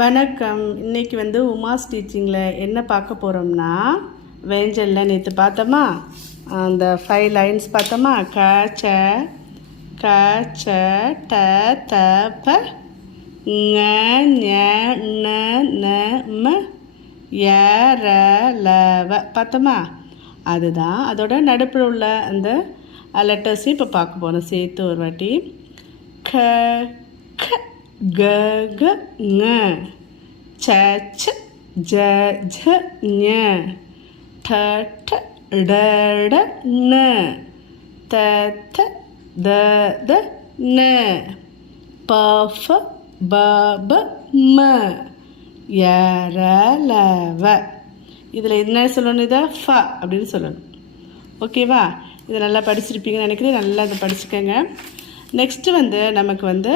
வணக்கம். இன்றைக்கி உமாஸ் டீச்சிங்கில் என்ன பார்க்க போகிறோம்னா, வேஞ்சலில் நேற்று பார்த்தோமா, அந்த 5 லைன்ஸ் பார்த்தோமா. க ச ட த ப ங ஞ ந ந ம ய ர ல வ பார்த்தோமா. அதுதான் அதோட நடுப்புற உள்ள அந்த லெட்டர்ஸையும் இப்போ பார்க்க போகிறோம் சேர்த்து ஒரு வாட்டி. க க க க ங ச ச ஜ ஜ ஞ ட ட ட ட ந த த த த ந ப ஃப ப ப ம ய ர ல வ. இதில் என்ன சொல்லணும்? இதை ஃப அப்படின்னு சொல்லணும். ஓகேவா? இதை நல்லா படிச்சிருப்பீங்கன்னு நினைக்கிறேன். நல்லா இதை படிச்சுக்கோங்க. நெக்ஸ்ட்டு நமக்கு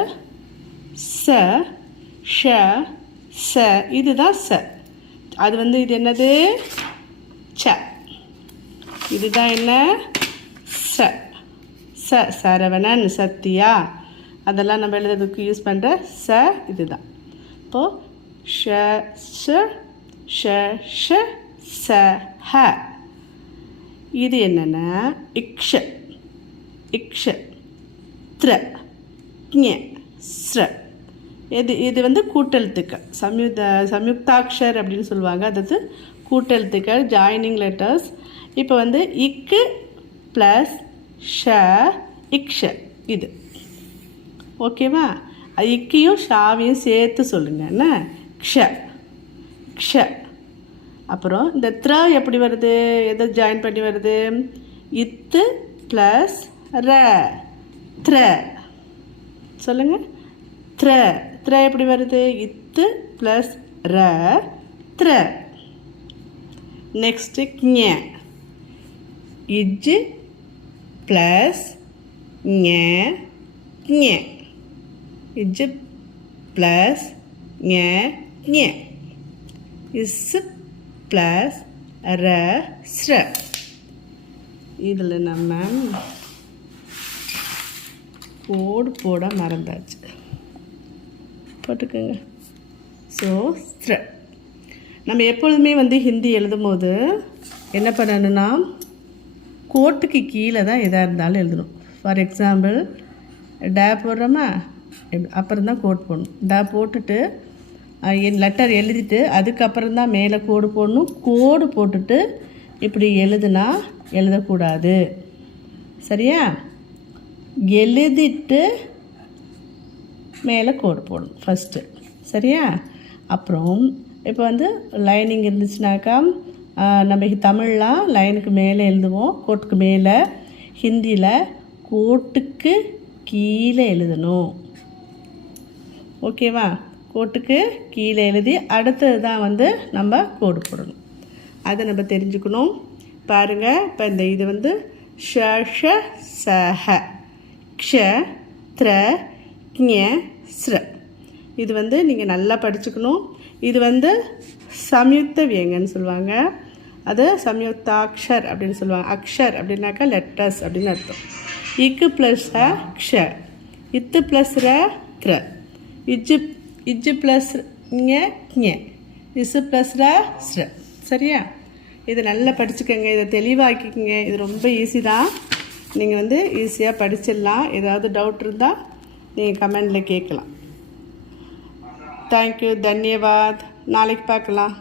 ச ஷ ச, இதுதான் ச. அது இது என்னது? ச. இதுதான் என்ன? ச. ச சரவணன், சத்யா, அதெல்லாம் நம்ம எழுதுறதுக்கு யூஸ் பண்ணுற ச இதுதான். இப்போது ஷ ஷ ஷ ஷ ச ஹ. இது என்னென்னா இக்ஷ இக்ஷ த்ர ஞ ஸ்ர. இது கூட்டெழுத்துக்கள், சம்யுக்தாக்ஷர் அப்படின்னு சொல்லுவாங்க. அதாவது கூட்டெழுத்துக்கள், ஜாயினிங் லெட்டர்ஸ். இப்போ இக்கு ப்ளஸ் ஷ இக்ஷ இது. ஓகேவா? அது இக்கையும் ஷாவையும் சேர்த்து சொல்லுங்க. என்ன? க்ஷ க்ஷ. அப்புறம் இந்த த்ர எப்படி வருது? எதை ஜாயின் பண்ணி வருது? இத்து ப்ளஸ் ர த்ர. சொல்லுங்கள். த்ர த்ர எப்படி வருது? இத்து ப்ளஸ் ர த்ர. நெக்ஸ்ட்டு ஞ இஜ்ஜு ப்ளஸ் ஞ ஞ இஜ்ஜு ப்ளஸ் ஞ ஞ இஸ் ப்ளஸ் ர ஸ்ர. இதில் நம்ம கோடு போட மறந்தாச்சு, போட்டுக்கோங்க. ஸோ ஸ்ர. நம்ம எப்பொழுதுமே ஹிந்தி எழுதும் போது என்ன பண்ணணும்னா, கோட்டுக்கு கீழே தான் எதாக இருந்தாலும் எழுதணும். ஃபார் எக்ஸாம்பிள் டே போடுறோமா, அப்புறம் தான் கோட் போடணும். டே போட்டுட்டு லெட்டர் எழுதிட்டு அதுக்கப்புறம் தான் மேலே கோடு போடணும். கோடு போட்டுட்டு இப்படி எழுதக்கூடாது. சரியா? எழுதிட்டு மேலே கோடு போடணும் ஃபஸ்ட்டு. சரியா? அப்புறம் இப்போ லைனிங் இருந்துச்சுனாக்கா நம்ம தமிழ்லாம் லைனுக்கு மேலே எழுதுவோம், கோட்டுக்கு மேலே. ஹிந்தியில் கோட்டுக்கு கீழே எழுதணும். ஓகேவா? கோட்டுக்கு கீழே எழுதி அடுத்தது தான் நம்ம கோடு போடணும். அதை நம்ம தெரிஞ்சுக்கணும். பாருங்கள். இப்போ இது ஷ ஷ ச ஹ க்ஷ த்ர ஞ ஸ்ர. இது நீங்கள் நல்லா படிச்சுக்கணும். இது சம்யுக்த வியங்கன்னு சொல்லுவாங்க. அது சம்யுக்தாக்ஷர் அப்படின்னு சொல்லுவாங்க. அக்ஷர் அப்படின்னாக்கா லெட்டர்ஸ் அப்படின்னு அர்த்தம். இக்கு ப்ளஸ் ஹ க்ஷ, இத்து ப்ளஸ் ர த்ர, இஜ்ஜு ப்ளஸ் ஞ ஞ, இசு ப்ளஸ் ர ஸ்ர. சரியா? இதை நல்லா படிச்சுக்கோங்க. இதை தெளிவாக்கிக்கோங்க. இது ரொம்ப ஈஸி தான். நீங்கள் ஈஸியாக படிச்சிடலாம். ஏதாவது டவுட் இருந்தால் நீங்கள் கமெண்டில் கேட்கலாம். தேங்க்யூ, தன்யவாத். நாளைக்கு பார்க்கலாம்.